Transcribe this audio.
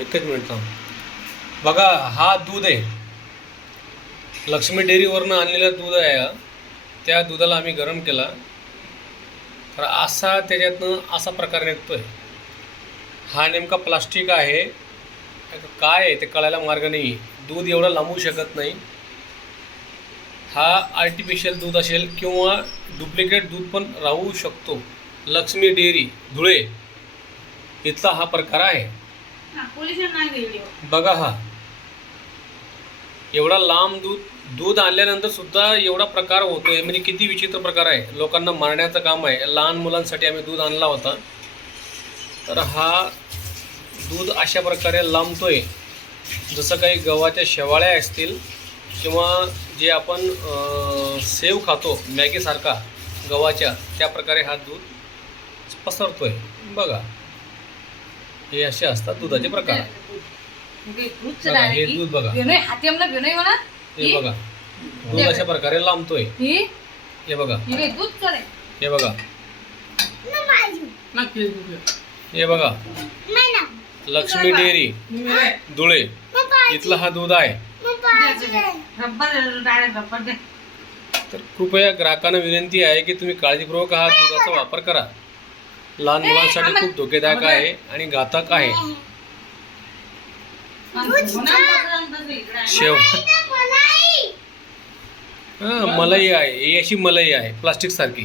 एकच मिनिट थांब. बघा, हा दूध आहे, लक्ष्मी डेअरीवरनं आणलेलं दूध आहे हा. त्या दुधाला आम्ही गरम केला तर असा त्याच्यातनं असा प्रकार निघतोय. हा नेमका प्लास्टिक आहे काय आहे ते कळायला मार्ग नाही. दूध एवढं लांबू शकत नाही. हा आर्टिफिशियल दूध असेल किंवा डुप्लिकेट दूध पण राहू शकतो. लक्ष्मी डेअरी धुळे इथला हा प्रकार आहे. बघा, हा एवढा लांब दूध आणल्यानंतर सुद्धा एवढा प्रकार होतोय म्हणजे किती विचित्र प्रकार आहे. लोकांना मारण्याचं काम आहे. लहान मुलांसाठी आम्ही दूध आणला होता तर हा दूध अशा प्रकारे लांबतोय जसं काही गव्हाच्या शेवाळ्या असतील किंवा जे आपण सेव खातो मॅगीसारखा गव्हाच्या, त्या प्रकारे हा दूध पसरतोय. बघा, हे असे असतात दुधाचे प्रकार. हे दूध बघा, हे बघा दूध अशा प्रकारे लांबतोय. हे बघा, हे बघा, हे बघा, लक्ष्मी डेअरी धुळे इथला हा दूध आहे. तर कृपया ग्राहकांना विनंती आहे की तुम्ही काळजीपूर्वक हा दुधाचा वापर करा. लहान मुलांसाठी खूप धोकेदायक आहे आणि घातक आहे. मलाई आहे, ही अशी मलाई आहे प्लास्टिक सारखी.